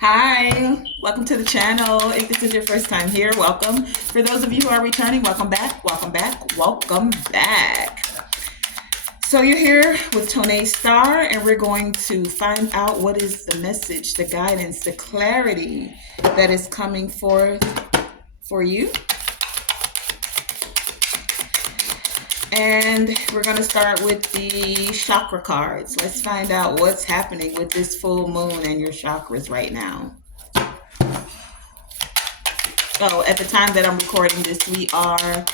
Hi, welcome to the channel. If this is your first time here, welcome. For those of you who are returning, welcome back, welcome back, welcome back. So you're here with Tonae Star, and we're going to find out what is the message, the guidance, the clarity that is coming forth for you. And we're going to start with the chakra cards. Let's find out what's happening with this full moon and your chakras right now. Oh, at the time that I'm recording this, we are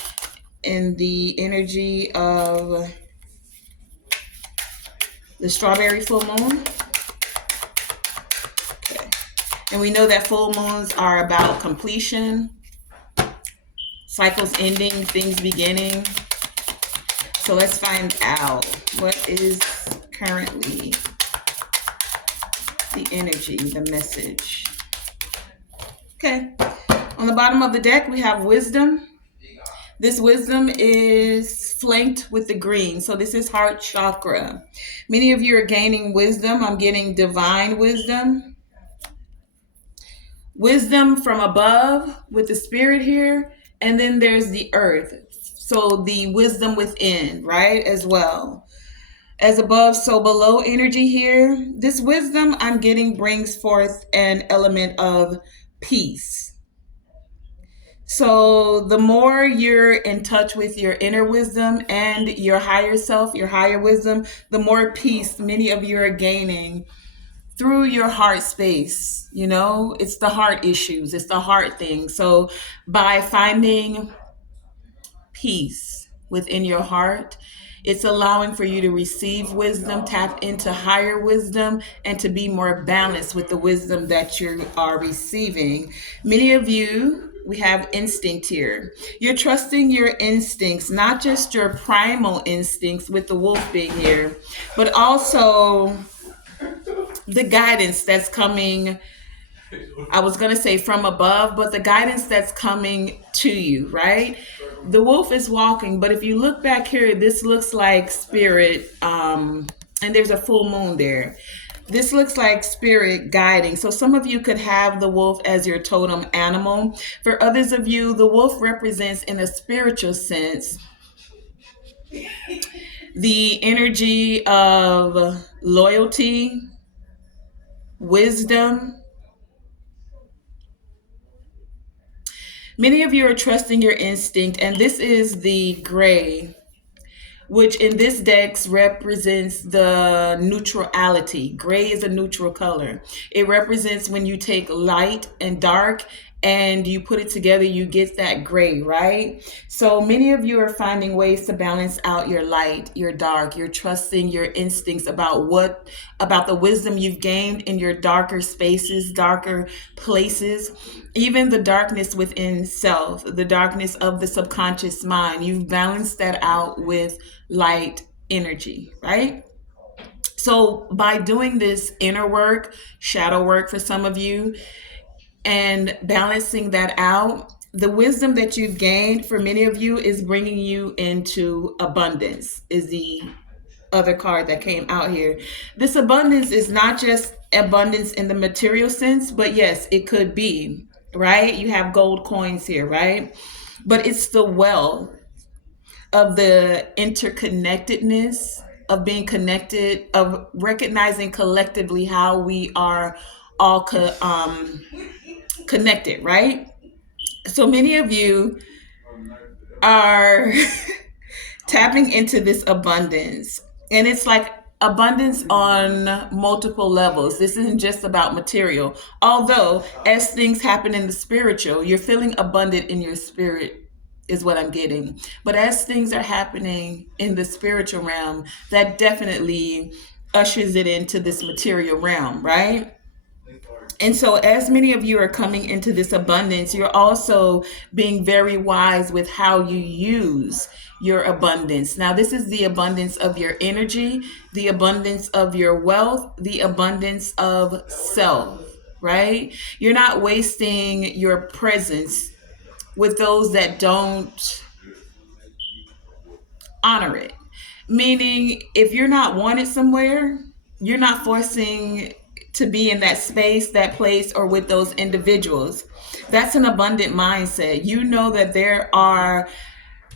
in the energy of the strawberry full moon. Okay. And we know that full moons are about completion, cycles ending, things beginning. So let's find out what is currently the energy, the message. Okay. On the bottom of the deck, we have wisdom. This wisdom is flanked with the green. So this is heart chakra. Many of you are gaining wisdom. I'm getting divine wisdom. Wisdom from above with the spirit here. And then there's the earth. So the wisdom within, right, as well. As above, so below energy here. This wisdom I'm getting brings forth an element of peace. So the more you're in touch with your inner wisdom and your higher self, your higher wisdom, the more peace many of you are gaining through your heart space. You know, it's the heart issues, it's the heart thing. So by finding peace within your heart, it's allowing for you to receive wisdom, tap into higher wisdom, and to be more balanced with the wisdom that you are receiving. Many of you, we have instinct here. You're trusting your instincts, not just your primal instincts with the wolf being here, but also the guidance that's coming. I was going to say from above, but the guidance that's coming to you, right? The wolf is walking, but if you look back here, this looks like spirit, and there's a full moon there. This looks like spirit guiding. So some of you could have the wolf as your totem animal. For others of you, the wolf represents, in a spiritual sense, the energy of loyalty, wisdom. Many of you are trusting your instinct, and this is the gray, which in this deck represents the neutrality. Gray is a neutral color. It represents when you take light and dark and you put it together, you get that gray, right? So many of you are finding ways to balance out your light, your dark. You're trusting your instincts about the wisdom you've gained in your darker spaces, darker places, even the darkness within self, the darkness of the subconscious mind. You've balanced that out with light energy, right? So by doing this inner work, shadow work for some of you, and balancing that out, the wisdom that you've gained for many of you is bringing you into abundance, is the other card that came out here. This abundance is not just abundance in the material sense, but yes, it could be, right? You have gold coins here, right? But it's the wealth of the interconnectedness, of being connected, of recognizing collectively how we are all connected, right? So many of you are tapping into this abundance, and it's like abundance on multiple levels. This isn't just about material. Although, as things happen in the spiritual, you're feeling abundant in your spirit, is what I'm getting. But as things are happening in the spiritual realm, that definitely ushers it into this material realm, right? And so, as many of you are coming into this abundance, you're also being very wise with how you use your abundance. Now, this is the abundance of your energy, the abundance of your wealth, the abundance of self, right? You're not wasting your presence with those that don't honor it. Meaning, if you're not wanted somewhere, you're not forcing to be in that space, that place, or with those individuals. That's an abundant mindset. You know that there are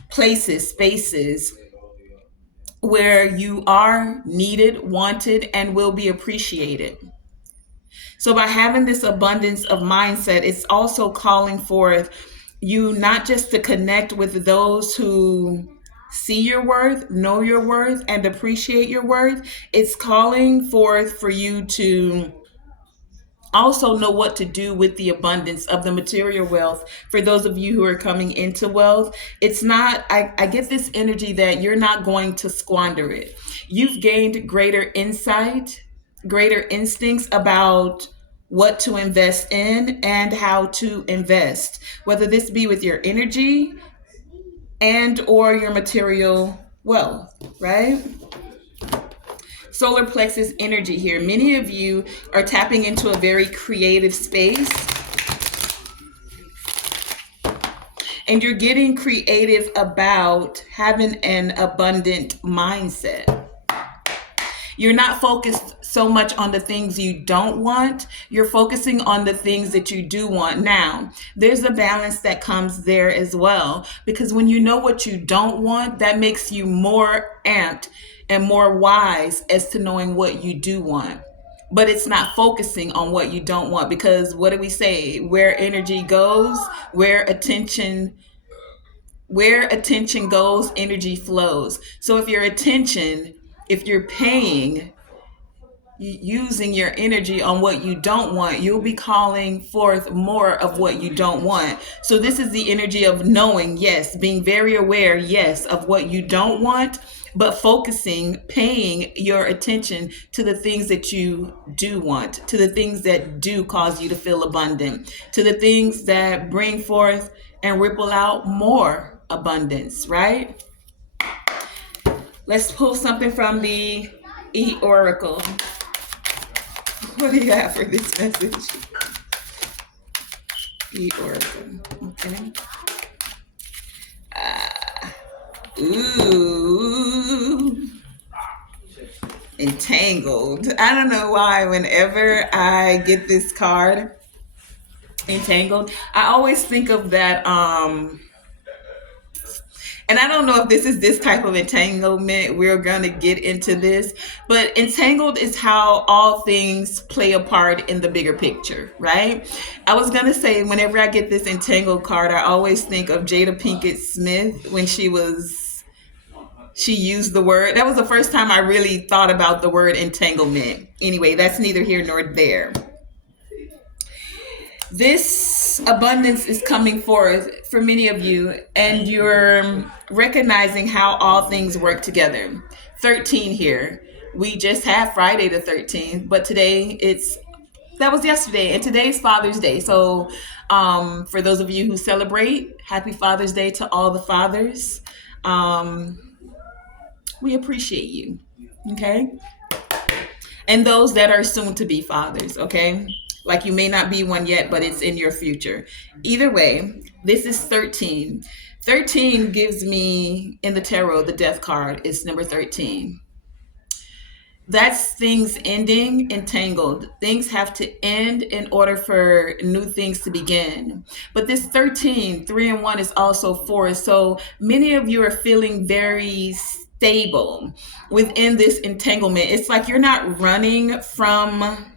places, spaces where you are needed, wanted, and will be appreciated. So, by having this abundance of mindset, it's also calling forth you not just to connect with those who see your worth, know your worth, and appreciate your worth. It's calling forth for you to also know what to do with the abundance of the material wealth. For those of you who are coming into wealth, it's not, I get this energy that you're not going to squander it. You've gained greater insight, greater instincts about what to invest in and how to invest, whether this be with your energy and or your material wealth, right? Solar plexus energy here. Many of you are tapping into a very creative space, and you're getting creative about having an abundant mindset. You're not focused so much on the things you don't want. You're focusing on the things that you do want. Now, there's a balance that comes there as well, because when you know what you don't want, that makes you more amped and more wise as to knowing what you do want. But it's not focusing on what you don't want, because what do we say? Where energy goes, where attention goes, energy flows. So if you're paying, using your energy on what you don't want, you'll be calling forth more of what you don't want. So this is the energy of knowing, yes, being very aware, yes, of what you don't want, but focusing, paying your attention to the things that you do want, to the things that do cause you to feel abundant, to the things that bring forth and ripple out more abundance, right? Let's pull something from the Oracle. What do you have for this message? Oracle. Okay. Ooh. Entangled. I don't know why whenever I get this card, entangled, I always think of that and I don't know if this is this type of entanglement. We're going to get into this. But entangled is how all things play a part in the bigger picture, right? I was going to say, whenever I get this entangled card, I always think of Jada Pinkett Smith when she used the word. That was the first time I really thought about the word entanglement. Anyway, that's neither here nor there. This abundance is coming forth for many of you, and you're recognizing how all things work together. 13 here. We just had Friday the 13th, but today that was yesterday, and today's Father's Day. So for those of you who celebrate, happy Father's Day to all the fathers. We appreciate you, okay? And those that are soon to be fathers, okay? Like you may not be one yet, but it's in your future. Either way, this is 13. 13 gives me, in the tarot, the death card is number 13. That's things ending, entangled. Things have to end in order for new things to begin. But this 13, 3 and 1 is also 4. So many of you are feeling very stable within this entanglement. It's like you're not running from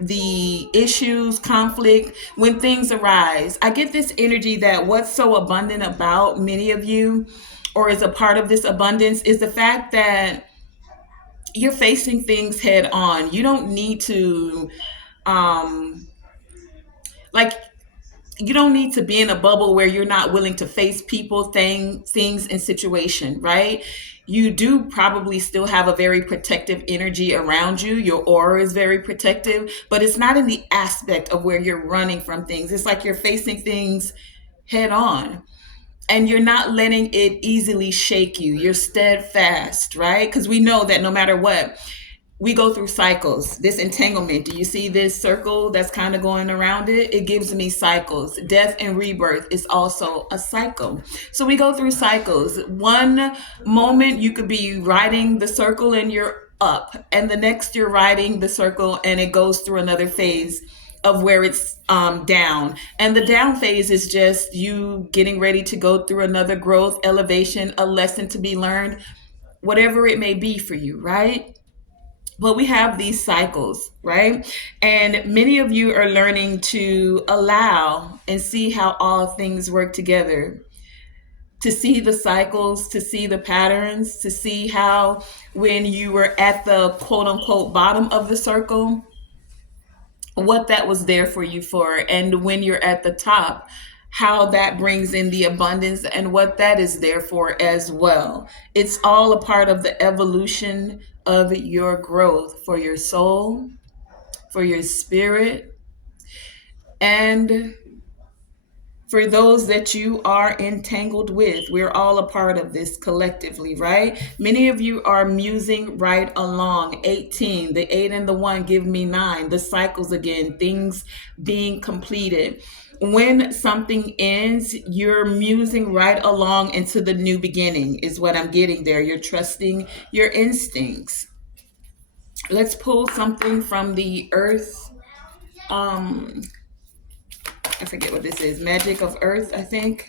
the issues, conflict, when things arise. I get this energy that what's so abundant about many of you, or is a part of this abundance, is the fact that you're facing things head on. You don't need to, like, you don't need to be in a bubble where you're not willing to face people, things, and situation, right? You do probably still have a very protective energy around you. Your aura is very protective, but it's not in the aspect of where you're running from things. It's like you're facing things head on, and you're not letting it easily shake you. You're steadfast, right? Because we know that no matter what, we go through cycles. This entanglement, do you see this circle that's kind of going around it? It gives me cycles. Death and rebirth is also a cycle. So we go through cycles. One moment you could be riding the circle and you're up, and the next you're riding the circle and it goes through another phase of where it's down. And the down phase is just you getting ready to go through another growth, elevation, a lesson to be learned, whatever it may be for you, right? But we have these cycles, right? And many of you are learning to allow and see how all things work together, to see the cycles, to see the patterns, to see how when you were at the quote unquote bottom of the circle, what that was there for you for. And when you're at the top, how that brings in the abundance and what that is there for as well. It's all a part of the evolution of your growth for your soul, for your spirit, and for those that you are entangled with. We're all a part of this collectively, right? Many of you are musing right along. 18, the 8 and the 1 give me 9. The cycles again, things being completed. When something ends, you're musing right along into the new beginning, is what I'm getting there. You're trusting your instincts. Let's pull something from the earth. I forget what this is. Magic of Earth, I think.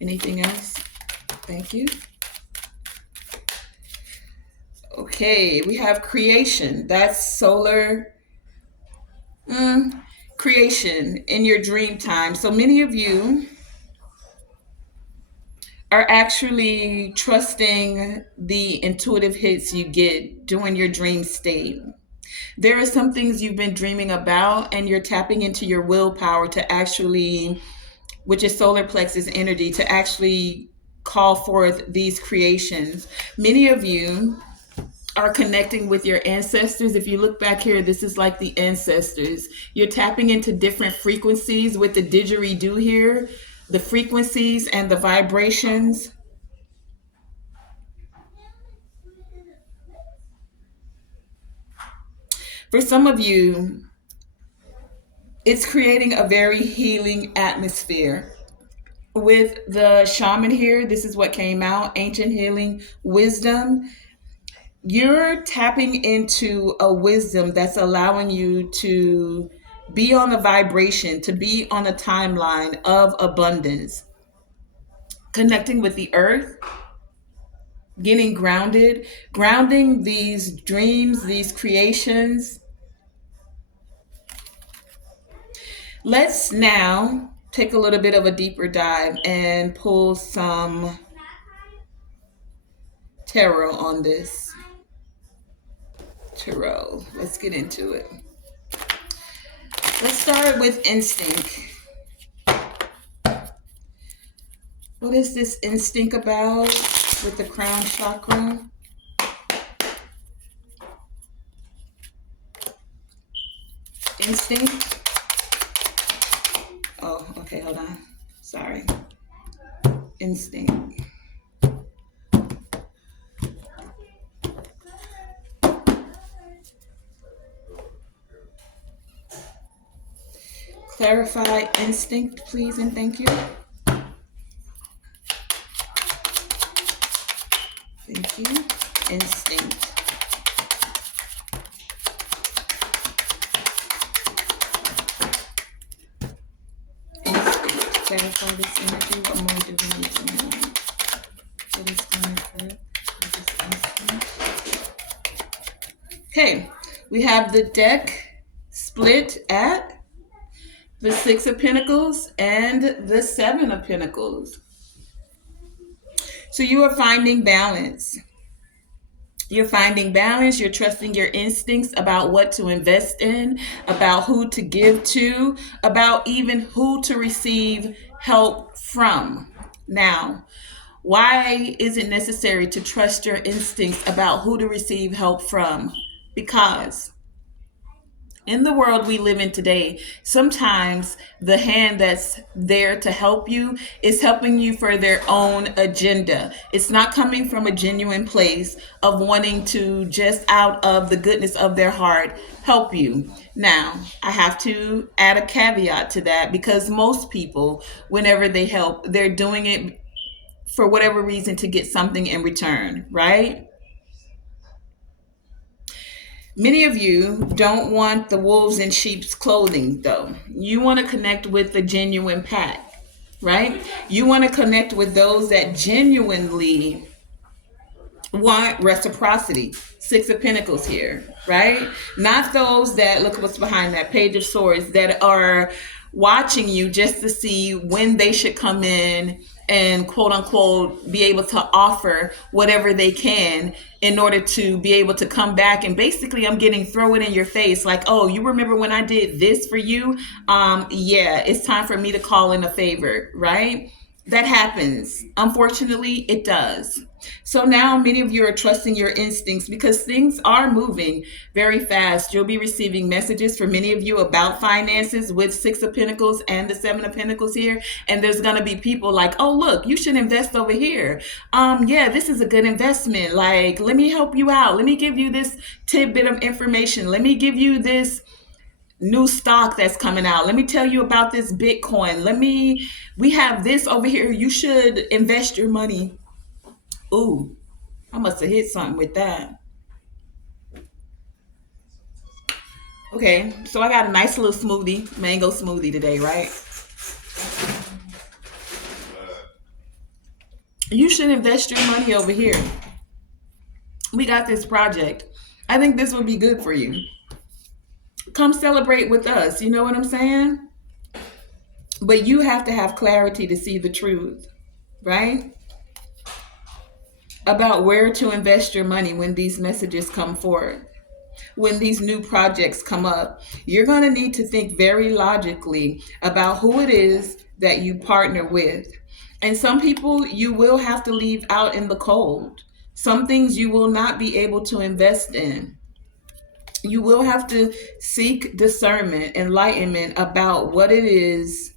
Anything else? Thank you. Okay, we have creation. That's solar creation in your dream time. So many of you are actually trusting the intuitive hits you get during your dream state. There are some things you've been dreaming about, and you're tapping into your willpower to actually, which is solar plexus energy, to actually call forth these creations. Many of you are connecting with your ancestors. If you look back here, this is like the ancestors. You're tapping into different frequencies with the didgeridoo here, the frequencies and the vibrations. For some of you, it's creating a very healing atmosphere. With the shaman here, this is what came out, ancient healing wisdom. You're tapping into a wisdom that's allowing you to be on the vibration, to be on a timeline of abundance, connecting with the earth, getting grounded, grounding these dreams, these creations. Let's now take a little bit of a deeper dive and pull some tarot on this. Tarot. Let's get into it. Let's start with instinct. What is this instinct about with the crown chakra? Instinct. Oh, okay, hold on. Sorry. Instinct. Clarify instinct, please, and thank you. Thank you. Instinct. Instinct. Clarify this energy. What more do we need to know? What is going for this instinct? Okay, we have the deck split at the 6 of Pentacles and the 7 of Pentacles. So you are finding balance. You're finding balance. You're trusting your instincts about what to invest in, about who to give to, about even who to receive help from. Now, why is it necessary to trust your instincts about who to receive help from? Because In the world we live in today, sometimes the hand that's there to help you is helping you for their own agenda. It's not coming from a genuine place of wanting to, just out of the goodness of their heart, help you. Now, I have to add a caveat to that, because most people, whenever they help, they're doing it for whatever reason to get something in return, right? Many of you don't want the wolves in sheep's clothing, though. You want to connect with the genuine pack, right? You want to connect with those that genuinely want reciprocity. Six of Pentacles here, right? Not those that, look what's behind that Page of Swords, that are watching you just to see when they should come in and quote unquote be able to offer whatever they can in order to be able to come back and basically, I'm getting, throw it in your face like, oh, you remember when I did this for you? Yeah, it's time for me to call in a favor, right? That happens. Unfortunately, it does. So now many of you are trusting your instincts because things are moving very fast. You'll be receiving messages for many of you about finances with Six of Pentacles and the Seven of Pentacles here. And there's going to be people like, oh, look, you should invest over here. Yeah, this is a good investment. Like, let me help you out. Let me give you this tidbit of information. Let me give you this new stock that's coming out. Let me tell you about this Bitcoin. We have this over here. You should invest your money. Ooh, I must have hit something with that. Okay, so I got a nice little smoothie, mango smoothie today, right? You should invest your money over here. We got this project. I think this would be good for you. Come celebrate with us. You know what I'm saying? But you have to have clarity to see the truth, right? About where to invest your money when these messages come forward. When these new projects come up, you're going to need to think very logically about who it is that you partner with. And some people you will have to leave out in the cold. Some things you will not be able to invest in. You will have to seek discernment, enlightenment about what it is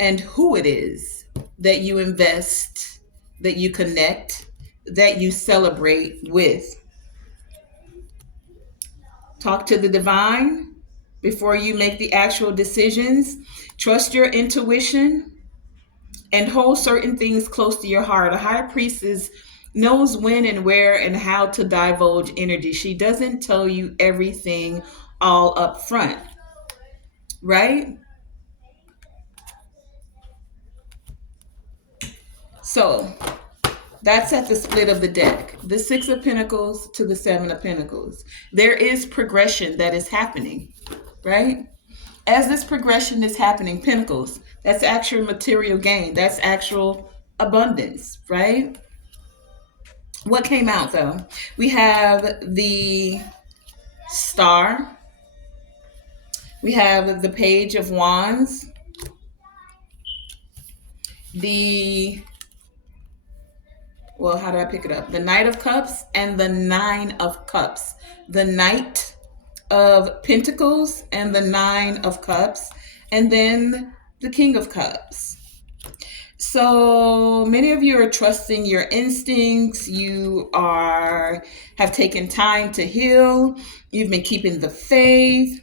and who it is that you invest, that you connect, that you celebrate with. Talk to the divine before you make the actual decisions. Trust your intuition and hold certain things close to your heart. A high priestess knows when and where and how to divulge energy. She doesn't tell you everything all up front, right? So that's at the split of the deck. The Six of Pentacles to the Seven of Pentacles. There is progression that is happening, right? As this progression is happening, Pentacles, that's actual material gain. That's actual abundance, right? What came out though? We have the Star. We have the Page of Wands. How do I pick it up? The Knight of Cups and the Nine of Cups. The Knight of Pentacles and the Nine of Cups. And then the King of Cups. So many of you are trusting your instincts. You have taken time to heal. You've been keeping the faith.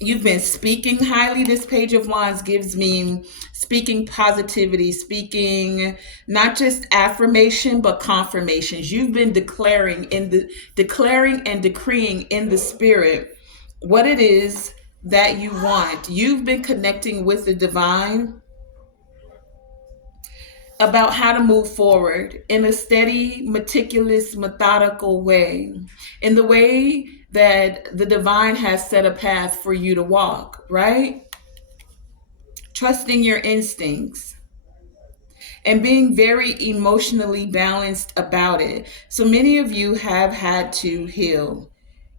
You've been speaking highly. This Page of Wands gives me speaking positivity, speaking not just affirmation, but confirmations. You've been declaring and decreeing in the spirit what it is that you want. You've been connecting with the divine about how to move forward in a steady, meticulous, methodical way, in the way that the divine has set a path for you to walk, right? Trusting your instincts and being very emotionally balanced about it. So many of you have had to heal.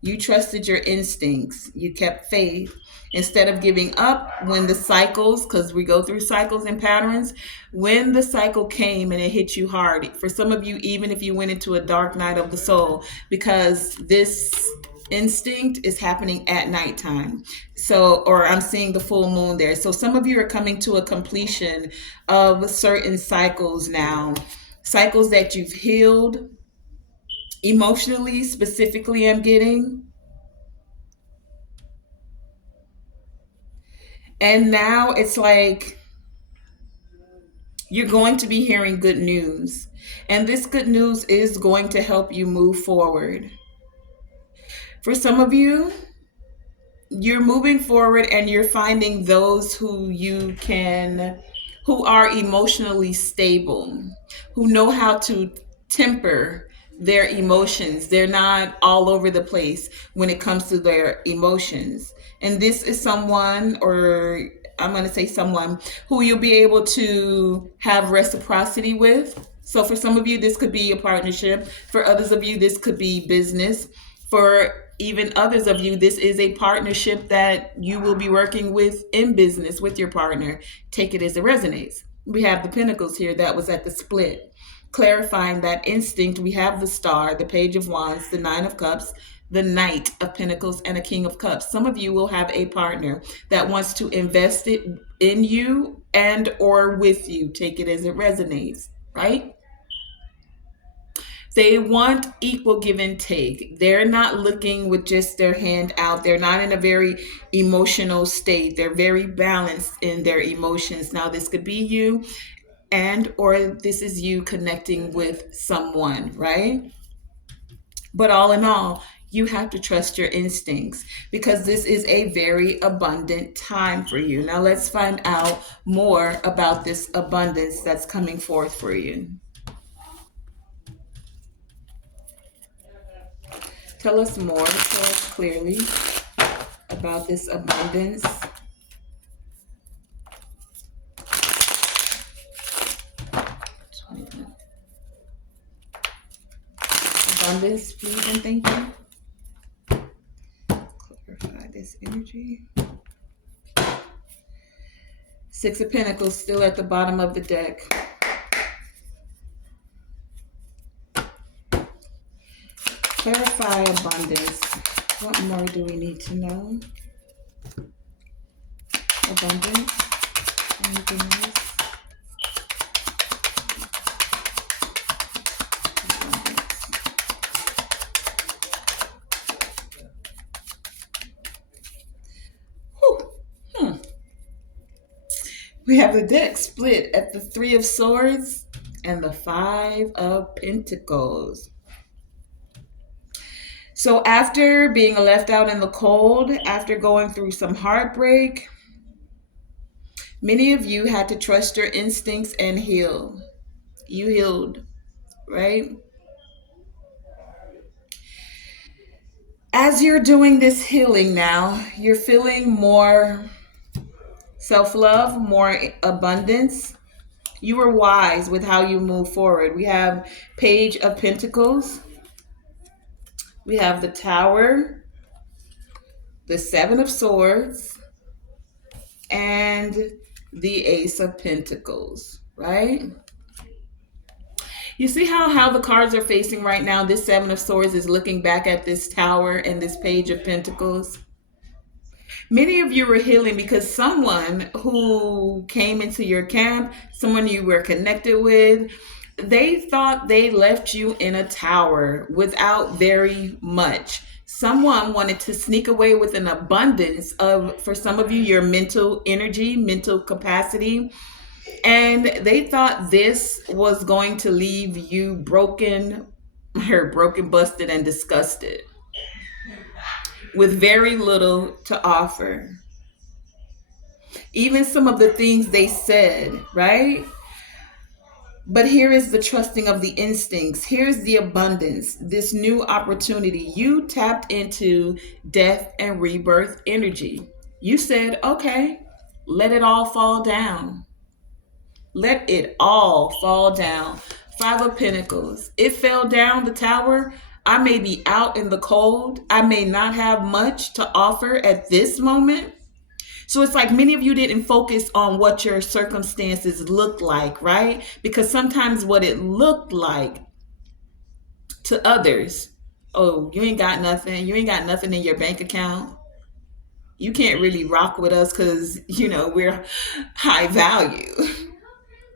You trusted your instincts. You kept faith. Instead of giving up when the cycles, because we go through cycles and patterns, when the cycle came and it hit you hard. For some of you, even if you went into a dark night of the soul, because this instinct is happening at nighttime. So, or I'm seeing the full moon there. So, some of you are coming to a completion of certain cycles now, cycles that you've healed emotionally, specifically, I'm getting. And now it's like you're going to be hearing good news. And this good news is going to help you move forward. For some of you, you're moving forward and you're finding those who are emotionally stable, who know how to temper their emotions. They're not all over the place when it comes to their emotions. And this is someone, or I'm going to say someone, who you'll be able to have reciprocity with. So for some of you, this could be a partnership. For others of you, this could be business. For even others of you, this is a partnership that you will be working with in business with your partner. Take it as it resonates. We have the Pentacles here that was at the split. Clarifying that instinct, we have the Star, the Page of Wands, the Nine of Cups, the Knight of Pentacles, and a King of Cups. Some of you will have a partner that wants to invest it in you and or with you. Take it as it resonates, right? They want equal give and take. They're not looking with just their hand out. They're not in a very emotional state. They're very balanced in their emotions. Now, this could be you and or this is you connecting with someone, right? But all in all, you have to trust your instincts because this is a very abundant time for you. Now, let's find out more about this abundance that's coming forth for you. Tell us more, tell us clearly about this abundance. Abundance, please, and thank you. Clarify this energy. Six of Pentacles still at the bottom of the deck. Clarify abundance. What more do we need to know? Abundance. Anything else? We have the deck split at the Three of Swords and the Five of Pentacles. So after being left out in the cold, after going through some heartbreak, many of you had to trust your instincts and heal. You healed, right? As you're doing this healing now, you're feeling more self-love, more abundance. You were wise with how you move forward. We have Page of Pentacles. We have the Tower, the Seven of Swords, and the Ace of Pentacles, right? You see how the cards are facing right now? This Seven of Swords is looking back at this Tower and this Page of Pentacles. Many of you were healing because someone who came into your camp, someone you were connected with, they thought they left you in a tower without very much. Someone wanted to sneak away with an abundance of, for some of you, your mental energy, mental capacity. And they thought this was going to leave you broken, busted, and disgusted with very little to offer. Even some of the things they said, right? But here is the trusting of the instincts. Here's the abundance, this new opportunity. You tapped into death and rebirth energy. You said, okay, let it all fall down. Let it all fall down. Five of Pentacles. It fell down the tower. I may be out in the cold. I may not have much to offer at this moment. So it's like many of you didn't focus on what your circumstances looked like, right? Because sometimes what it looked like to others Oh, you ain't got nothing. You ain't got nothing in your bank account. You can't really rock with us because, we're high value,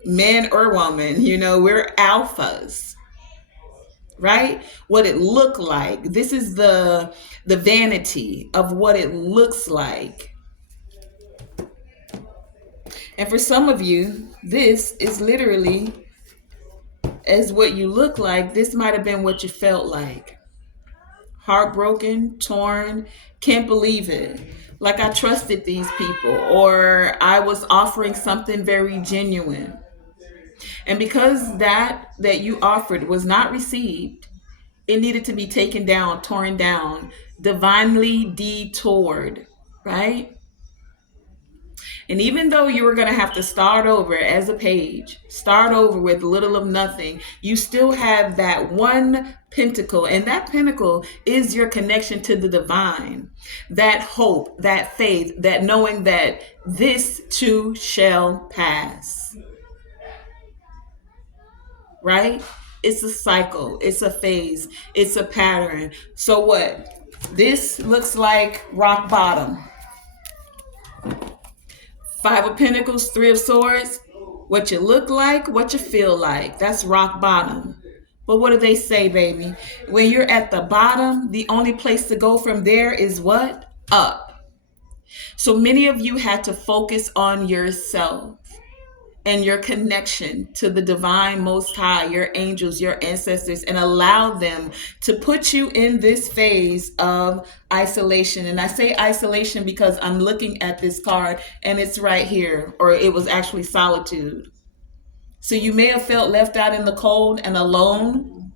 man or woman, we're alphas, right? What it looked like. This is the vanity of what it looks like. And for some of you, this is literally as what you look like. This might have been what you felt like. Heartbroken, torn, can't believe it. Like I trusted these people, or I was offering something very genuine. And because that you offered was not received, it needed to be taken down, torn down, divinely detoured, right? And even though you were going to have to start over as a page, start over with little of nothing, you still have that one pentacle. And that pinnacle is your connection to the divine. That hope, that faith, that knowing that this too shall pass, right? It's a cycle, it's a phase, it's a pattern. So what? This looks like rock bottom. Five of Pentacles, Three of Swords. What you look like, what you feel like. That's rock bottom. But what do they say, baby? When you're at the bottom, the only place to go from there is what? Up. So many of you had to focus on yourself and your connection to the divine most high, your angels, your ancestors, and allow them to put you in this phase of isolation. And I say isolation because I'm looking at this card and it's right here, or it was actually solitude. So you may have felt left out in the cold and alone,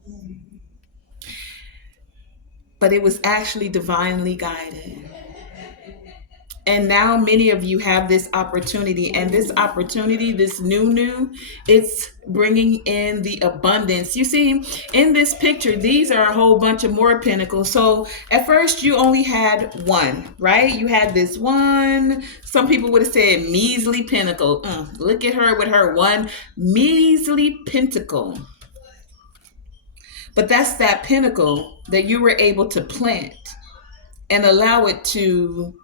but it was actually divinely guided. And now many of you have this opportunity, and this opportunity, this new, it's bringing in the abundance. You see, in this picture, these are a whole bunch of more pentacles. So at first you only had one, right? You had this one. Some people would have said measly pentacle. Look at her with her one measly pentacle. But that's that pinnacle that you were able to plant and allow it to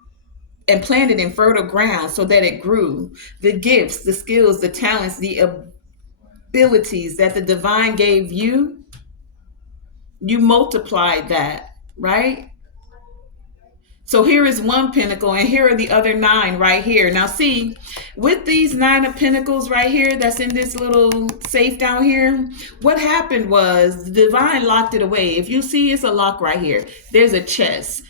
and planted in fertile ground so that it grew. The gifts, the skills, the talents, the abilities that the divine gave you, you multiplied that, right? So here is one pentacle, and here are the other nine right here. Now see, with these nine of pentacles right here, that's in this little safe down here, what happened was the divine locked it away. If you see, it's a lock right here. There's a chest,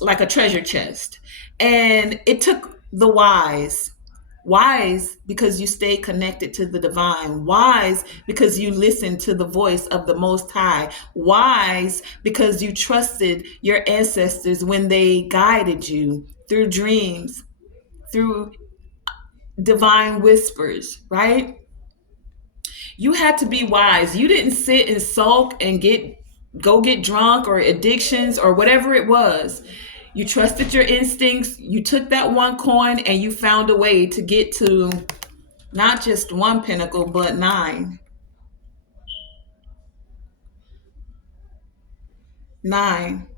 like a treasure chest. And it took the wise because you stay connected to the divine, wise because you listen to the voice of the most high, wise because you trusted your ancestors when they guided you through dreams, through divine whispers, right? You had to be wise. You didn't sit and sulk and go get drunk or addictions or whatever it was. You trusted your instincts. You took that one coin and you found a way to get to not just one pinnacle, but nine. Nine.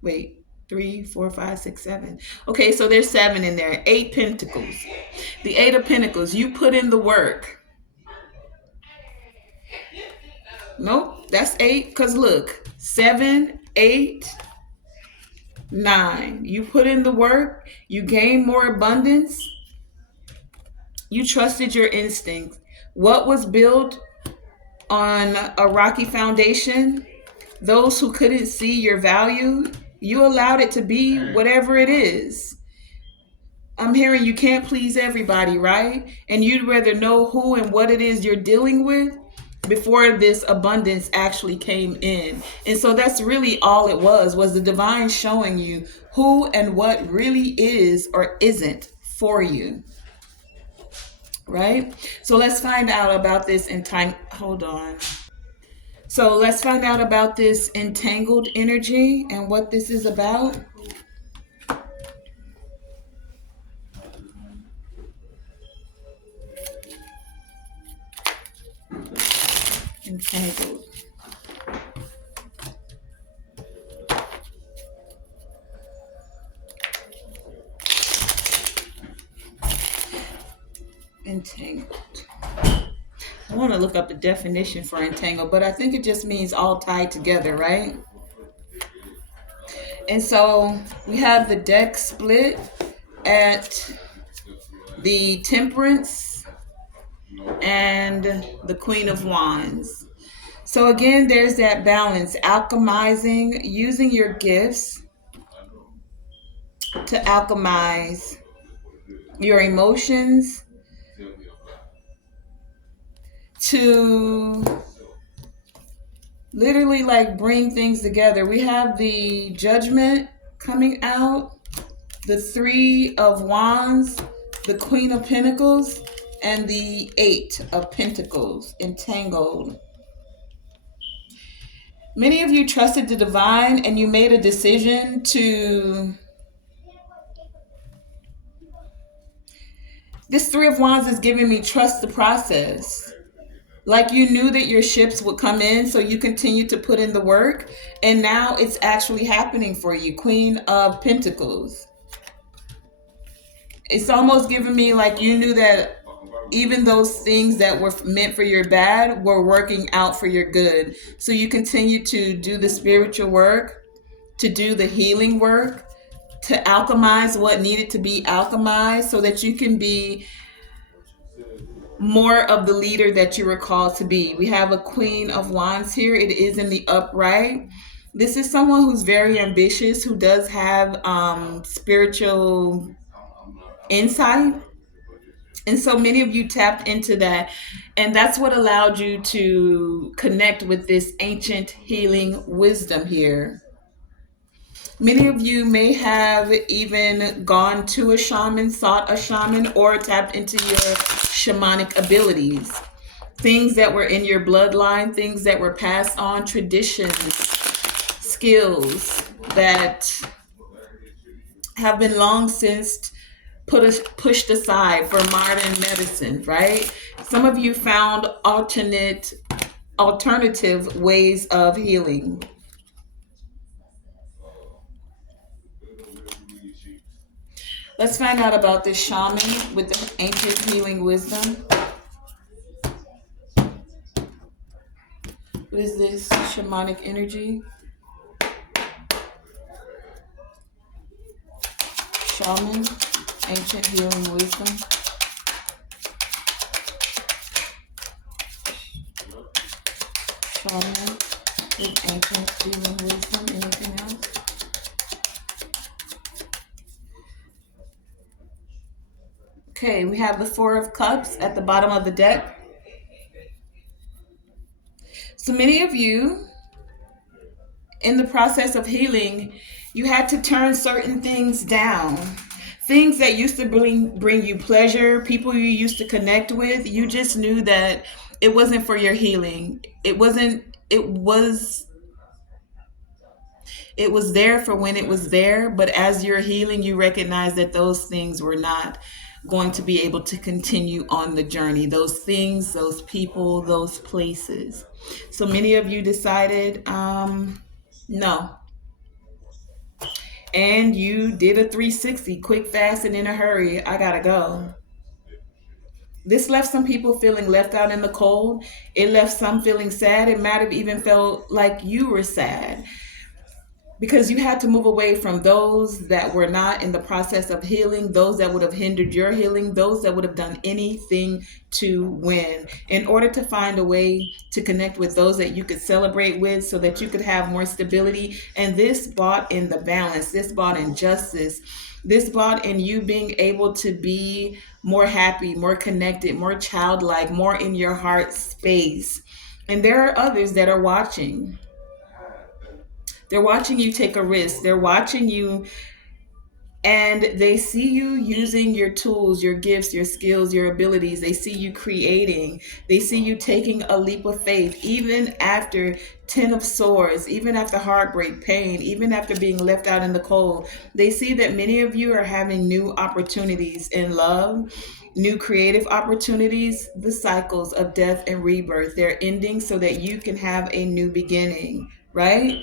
Wait, three, four, five, six, seven. Okay, so there's seven in there. Eight pentacles. The Eight of Pentacles. You put in the work. Nope, that's eight. Because look, seven, eight, nine. You put in the work. You gain more abundance. You trusted your instincts. What was built on a rocky foundation, those who couldn't see your value, you allowed it to be whatever it is. I'm hearing you can't please everybody, right? And you'd rather know who and what it is you're dealing with before this abundance actually came in. And so that's really all it was the divine showing you who and what really is or isn't for you. Right? So let's find out about this in time. Hold on. So let's find out about this entangled energy and what this is about. Entangled. Entangled. I want to look up the definition for entangled, but I think it just means all tied together, right? And so we have the deck split at the Temperance and the Queen of Wands. So again, there's that balance, alchemizing, using your gifts to alchemize your emotions, to literally like bring things together. We have the Judgment coming out, the Three of Wands, the Queen of Pentacles, and the Eight of Pentacles, entangled. Many of you trusted the divine and you made a decision to... This Three of Wands is giving me trust the process. Like you knew that your ships would come in, so you continue to put in the work, and now it's actually happening for you. Queen of Pentacles. It's almost giving me like you knew that even those things that were meant for your bad were working out for your good. So you continue to do the spiritual work, to do the healing work, to alchemize what needed to be alchemized so that you can be more of the leader that you were called to be. We have a Queen of Wands here. It is in the upright. This is someone who's very ambitious, who does have spiritual insight. And so many of you tapped into that. And that's what allowed you to connect with this ancient healing wisdom here. Many of you may have even gone to a shaman, sought a shaman, or tapped into your shamanic abilities. Things that were in your bloodline, things that were passed on, traditions, skills that have been long since pushed aside for modern medicine, right? Some of you found alternative ways of healing. Let's find out about this shaman with the ancient healing wisdom. What is this shamanic energy? Shaman, ancient healing wisdom. Shaman with ancient healing wisdom. Anything else? Okay, we have the Four of Cups at the bottom of the deck. So many of you, in the process of healing, you had to turn certain things down. Things that used to bring you pleasure, people you used to connect with, you just knew that it wasn't for your healing. It was there for when it was there, but as you're healing, you recognize that those things were not going to be able to continue on the journey. Those things, those people, those places. So many of you decided, no. And you did a 360, quick, fast, and in a hurry. I gotta go. This left some people feeling left out in the cold. It left some feeling sad. It might have even felt like you were sad, because you had to move away from those that were not in the process of healing, those that would have hindered your healing, those that would have done anything to win, in order to find a way to connect with those that you could celebrate with so that you could have more stability. And this brought in the balance, this brought in justice, this brought in you being able to be more happy, more connected, more childlike, more in your heart space. And there are others that are watching. They're watching you take a risk. They're watching you, and they see you using your tools, your gifts, your skills, your abilities. They see you creating. They see you taking a leap of faith, even after 10 of swords, even after heartbreak, pain, even after being left out in the cold. They see that many of you are having new opportunities in love, new creative opportunities. The cycles of death and rebirth, they're ending so that you can have a new beginning, right?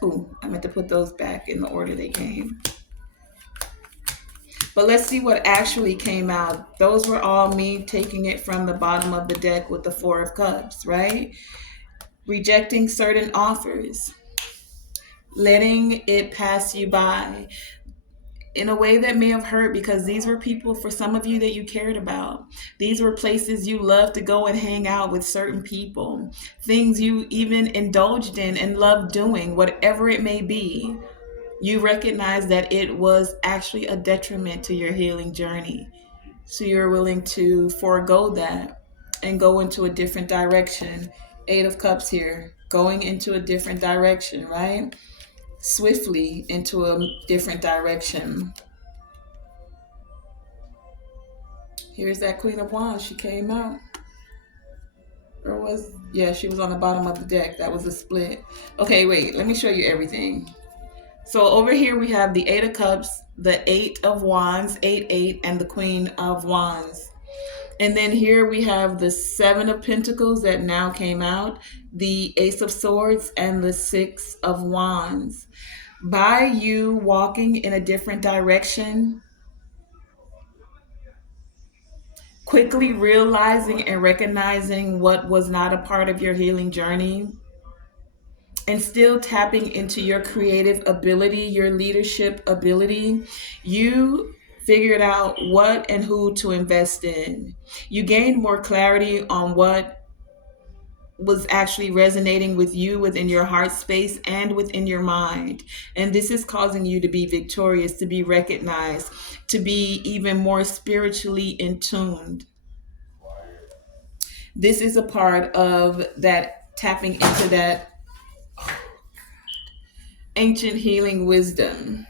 Ooh, I meant to put those back in the order they came. But let's see what actually came out. Those were all me taking it from the bottom of the deck with the Four of Cups, right? Rejecting certain offers, letting it pass you by in a way that may have hurt, because these were people for some of you that you cared about. These were places you loved to go and hang out with certain people, things you even indulged in and loved doing, whatever it may be. You recognize that it was actually a detriment to your healing journey. So you're willing to forego that and go into a different direction. Eight of Cups here, going into a different direction, right? Swiftly into a different direction. Here's that Queen of Wands. She came out. Or was, yeah, she was on the bottom of the deck. That was a split. Okay, wait, let me show you everything. So over here we have the Eight of Cups, the Eight of Wands, 8, and the Queen of Wands. And then here we have the Seven of Pentacles that now came out, the Ace of Swords, and the Six of Wands. By you walking in a different direction, quickly realizing and recognizing what was not a part of your healing journey, and still tapping into your creative ability, your leadership ability, you figured out what and who to invest in. You gained more clarity on what was actually resonating with you within your heart space and within your mind. And this is causing you to be victorious, to be recognized, to be even more spiritually in tuned. This is a part of that tapping into that ancient healing wisdom.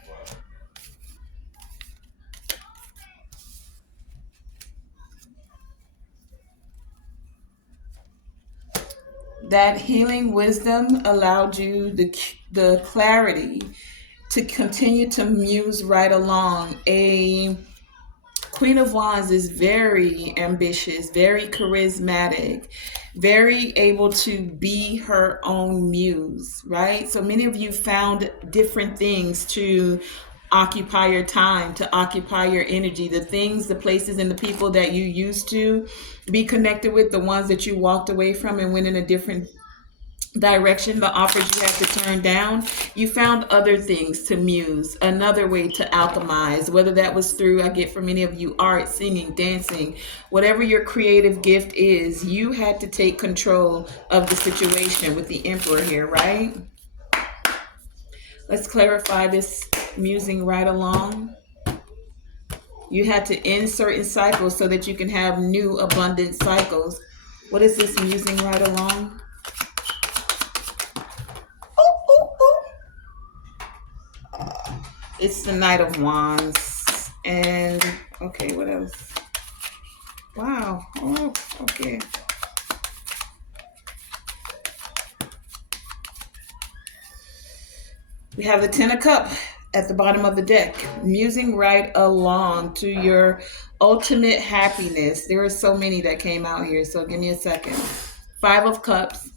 That healing wisdom allowed you the clarity to continue to muse right along. A Queen of Wands is very ambitious, very charismatic, very able to be her own muse, right? So many of you found different things to occupy your time, to occupy your energy, the things, the places, and the people that you used to be connected with, the ones that you walked away from and went in a different direction, the offers you had to turn down, you found other things to muse, another way to alchemize, whether that was through, I get for many of you, art, singing, dancing, whatever your creative gift is, you had to take control of the situation with the Emperor here, right? Let's clarify this musing right along. You had to end certain cycles so that you can have new abundant cycles. What is this musing right along? It's the Knight of Wands. And, okay, what else? Wow. Oh, okay. We have the Ten of Cups at the bottom of the deck, musing right along to your ultimate happiness. There are so many that came out here, so give me a second. Five of Cups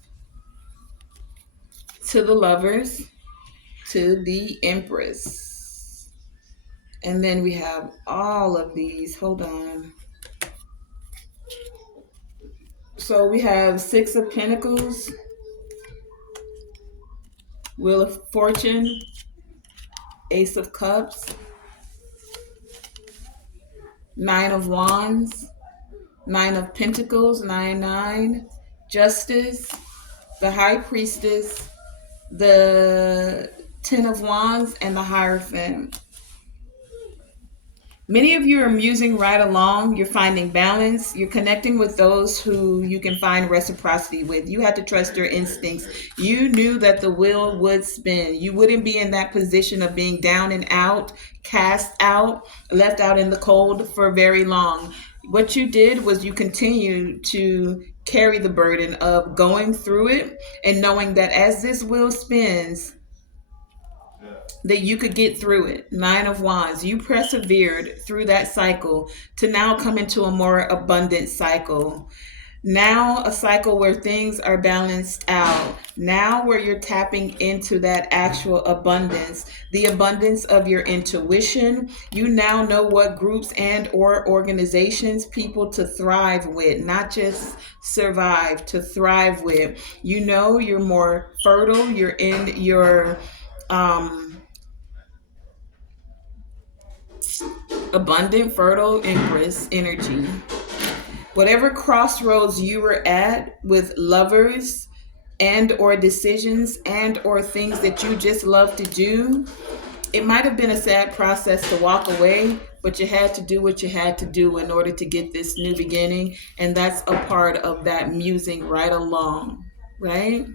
to the Lovers, to the Empress. And then we have all of these. Hold on. So we have Six of Pentacles, Wheel of Fortune, Ace of Cups, Nine of Wands, Nine of Pentacles, 9, Justice, the High Priestess, the Ten of Wands, and the Hierophant. Many of you are musing right along. You're finding balance. You're connecting with those who you can find reciprocity with. You had to trust your instincts. You knew that the wheel would spin. You wouldn't be in that position of being down and out, cast out, left out in the cold for very long. What you did was you continued to carry the burden of going through it and knowing that as this wheel spins, that you could get through it. Nine of Wands. You persevered through that cycle to now come into a more abundant cycle. Now, a cycle where things are balanced out. Now, where you're tapping into that actual abundance, the abundance of your intuition. You now know what groups and or organizations, people to thrive with, not just survive, to thrive with. You know you're more fertile. You're in your um, abundant, fertile empress energy. Whatever crossroads you were at with lovers and or decisions and or things that you just love to do, it might have been a sad process to walk away, but you had to do what you had to do in order to get this new beginning. And that's a part of that musing right along, right?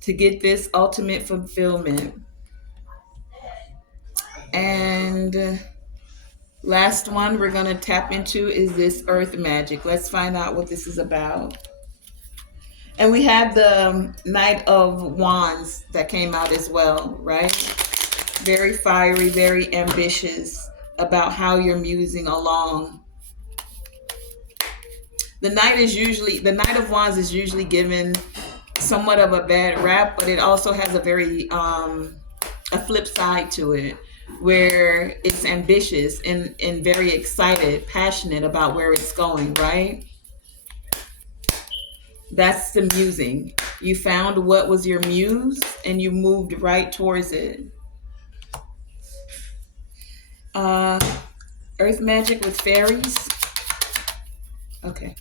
To get this ultimate fulfillment. And last one we're going to tap into is this earth magic. Let's find out what this is about. And we have the Knight of Wands that came out as well, right? Very fiery, very ambitious about how you're musing along. The Knight of Wands is usually given somewhat of a bad rap, but it also has a very a flip side to it, where it's ambitious and very excited, passionate about where it's going, right? That's the musing. You found what was your muse and you moved right towards it. Uh, Earth magic with fairies. Okay.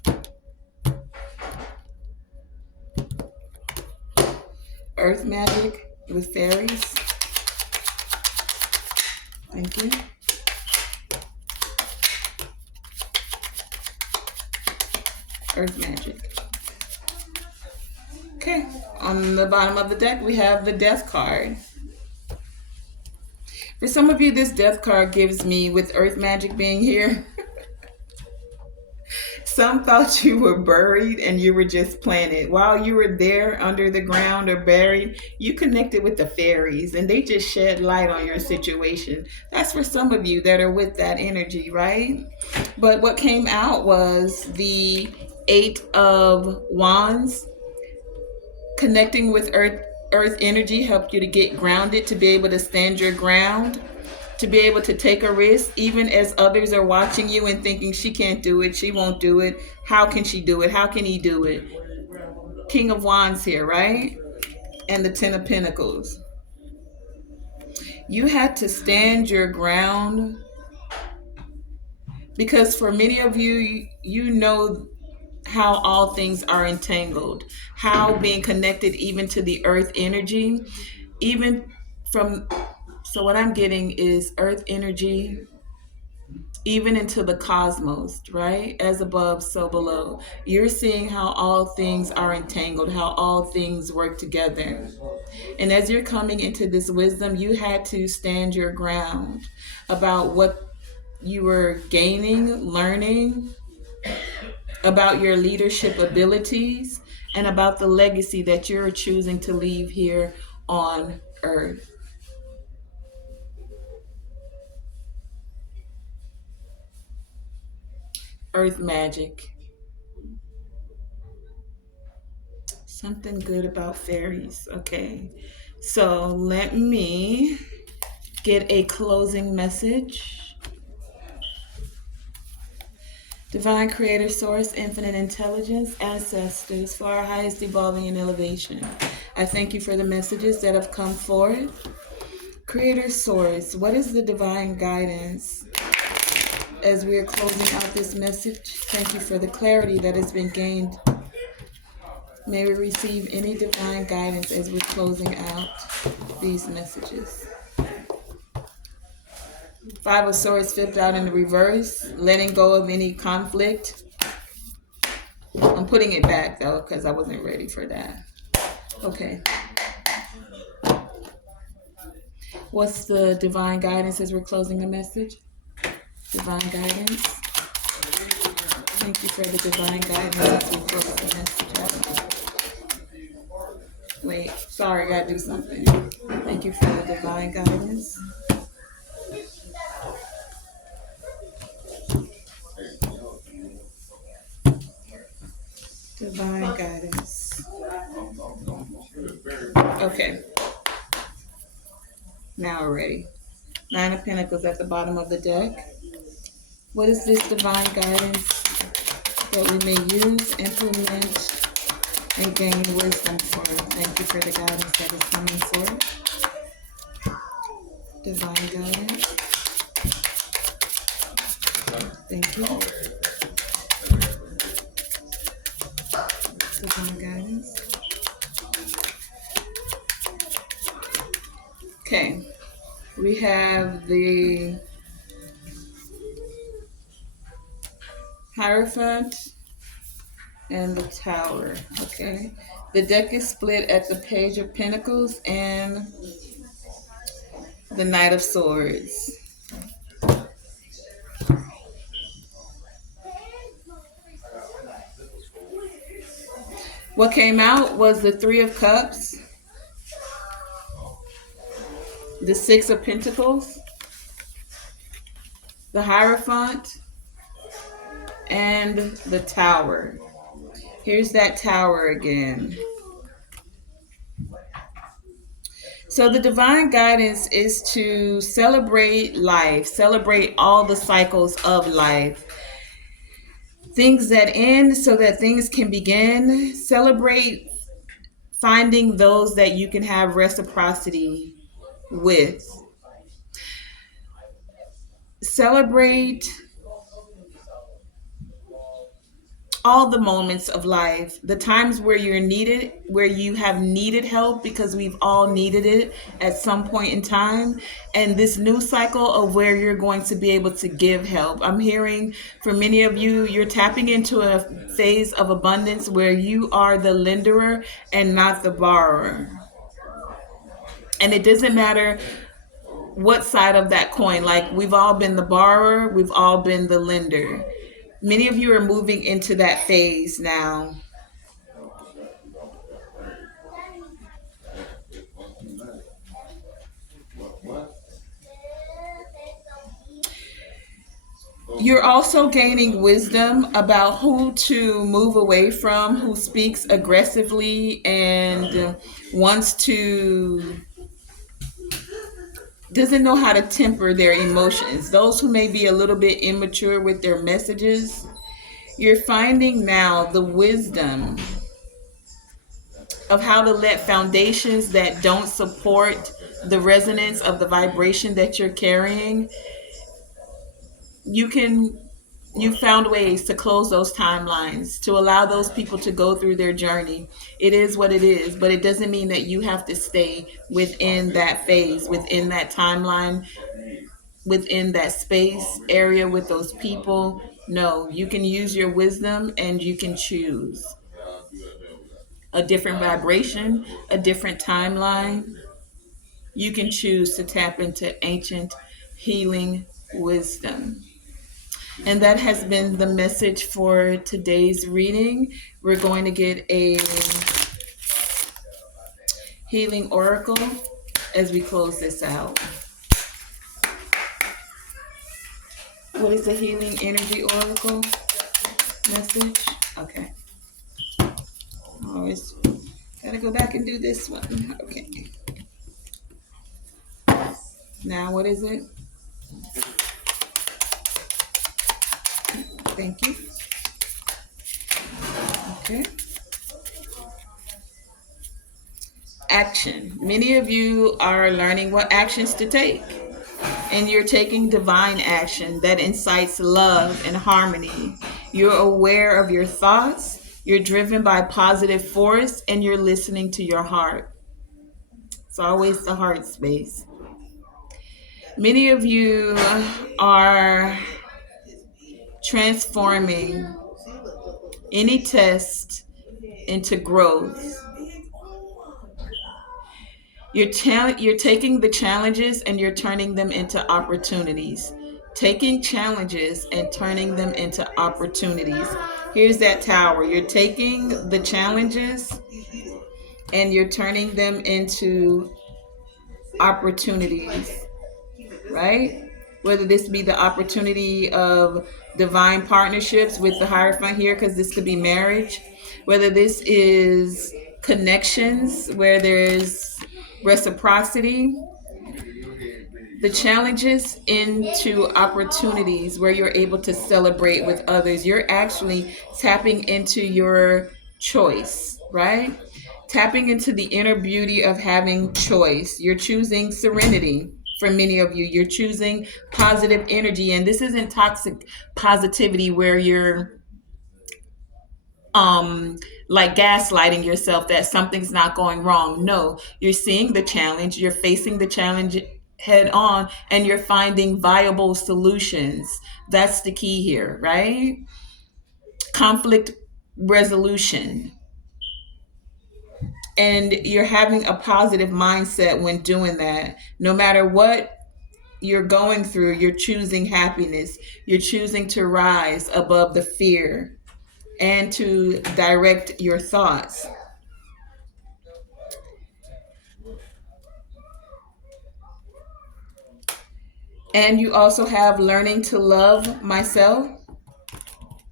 Earth magic with fairies. Thank you. Earth magic. Okay. On the bottom of the deck, we have the Death card. For some of you, this Death card gives me, with Earth magic being here, some thought you were buried and you were just planted. While you were there under the ground or buried, you connected with the fairies and they just shed light on your situation. That's for some of you that are with that energy, right? But what came out was the Eight of Wands. Connecting with earth energy helped you to get grounded, to be able to stand your ground, to be able to take a risk, even as others are watching you and thinking she can't do it, she won't do it. How can she do it? How can he do it? King of Wands here, right? And the Ten of Pentacles. You had to stand your ground because for many of you, you know how all things are entangled, how being connected even to the earth energy, even from, so what I'm getting is earth energy, even into the cosmos, right? As above, so below. You're seeing how all things are entangled, how all things work together. And as you're coming into this wisdom, you had to stand your ground about what you were gaining, learning, about your leadership abilities, and about the legacy that you're choosing to leave here on earth. Earth magic. Something good about fairies. Okay. So let me get a closing message. Divine Creator Source, Infinite Intelligence, Ancestors, for our highest evolving and elevation. I thank you for the messages that have come forth. Creator Source, what is the divine guidance as we are closing out this message? Thank you for the clarity that has been gained. May we receive any divine guidance as we're closing out these messages. Five of Swords flipped out in the reverse, letting go of any conflict. I'm putting it back though because I wasn't ready for that. Okay. What's the divine guidance as we're closing the message? Divine guidance. Thank you for the divine guidance as we close the message out. Wait, sorry, I gotta do something. Thank you for the divine guidance. Divine guidance. Okay, now we're ready. Nine of Pentacles at the bottom of the deck. What is this divine guidance that we may use, implement, and gain wisdom for? Thank you for the guidance that is coming forth. Divine guidance. Thank you. Divine guidance. Okay. We have the Hierophant and the Tower. Okay. The deck is split at the Page of Pentacles and the Knight of Swords. What came out was the Three of Cups, the Six of Pentacles, the Hierophant, and the Tower. Here's that Tower again. So the divine guidance is to celebrate life, celebrate all the cycles of life. Things that end so that things can begin. Celebrate finding those that you can have reciprocity with. Celebrate all the moments of life, the times where you're needed, where you have needed help, because we've all needed it at some point in time, and this new cycle of where you're going to be able to give help. I'm hearing for many of you, you're tapping into a phase of abundance where you are the lenderer and not the borrower. And it doesn't matter what side of that coin. Like, we've all been the borrower, we've all been the lender. Many of you are moving into that phase now. You're also gaining wisdom about who to move away from, who speaks aggressively and wants to, doesn't know how to temper their emotions. Those who may be a little bit immature with their messages. You're finding now the wisdom of how to let foundations that don't support the resonance of the vibration that you're carrying, you found ways to close those timelines, to allow those people to go through their journey. It is what it is, but it doesn't mean that you have to stay within that phase, within that timeline, within that space area with those people. No, you can use your wisdom and you can choose a different vibration, a different timeline. You can choose to tap into ancient healing wisdom. And that has been the message for today's reading. We're going to get a healing oracle as we close this out. What is the healing energy oracle message? Okay. Always gotta go back and do this one. Okay. Now what is it? Thank you. Okay. Action. Many of you are learning what actions to take, and you're taking divine action that incites love and harmony. You're aware of your thoughts, you're driven by positive force, and you're listening to your heart. It's always the heart space. Many of you are transforming any test into growth. You're taking the challenges and you're turning them into opportunities. Taking challenges and turning them into opportunities. Here's that Tower. You're taking the challenges and you're turning them into opportunities, right? Whether this be the opportunity of divine partnerships with the Hierophant here, because this could be marriage. Whether this is connections where there's reciprocity, the challenges into opportunities where you're able to celebrate with others. You're actually tapping into your choice, right? Tapping into the inner beauty of having choice. You're choosing serenity. For many of you, you're choosing positive energy. And this isn't toxic positivity where you're um like gaslighting yourself that something's not going wrong. No, you're seeing the challenge, you're facing the challenge head on, and you're finding viable solutions. That's the key here, right? Conflict resolution. And you're having a positive mindset when doing that. No matter what you're going through, you're choosing happiness. You're choosing to rise above the fear and to direct your thoughts. And you also have learning to love myself.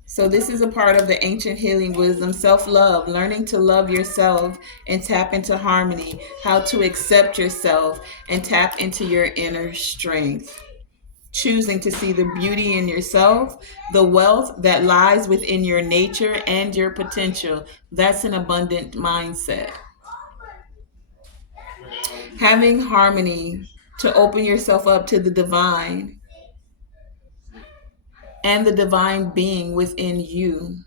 So, this is a part of the ancient healing wisdom, self love, learning to love yourself and tap into harmony, how to accept yourself and tap into your inner strength. Choosing to see the beauty in yourself, the wealth that lies within your nature and your potential. That's an abundant mindset. Having harmony to open yourself up to the divine and the divine being within you,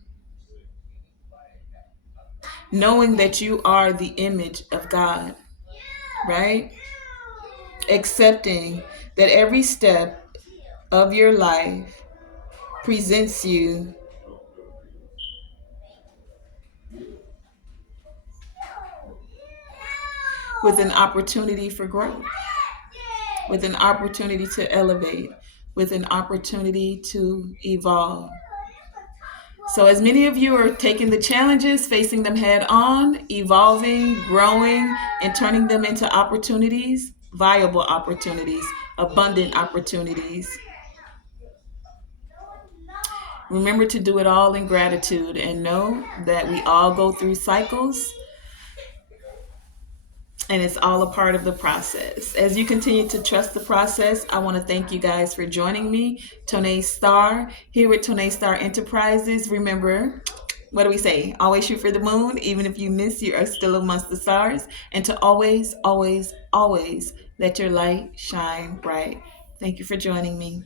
knowing that you are the image of God, right? Accepting that every step of your life presents you with an opportunity for growth, with an opportunity to elevate, with an opportunity to evolve. So, as many of you are taking the challenges, facing them head on, evolving, growing, and turning them into opportunities, viable opportunities, abundant opportunities, remember to do it all in gratitude and know that we all go through cycles and it's all a part of the process. As you continue to trust the process, I want to thank you guys for joining me. Tonae Star here with Tonae Star Enterprises. Remember, what do we say? Always shoot for the moon. Even if you miss, you are still amongst the stars. And to always, always, always let your light shine bright. Thank you for joining me.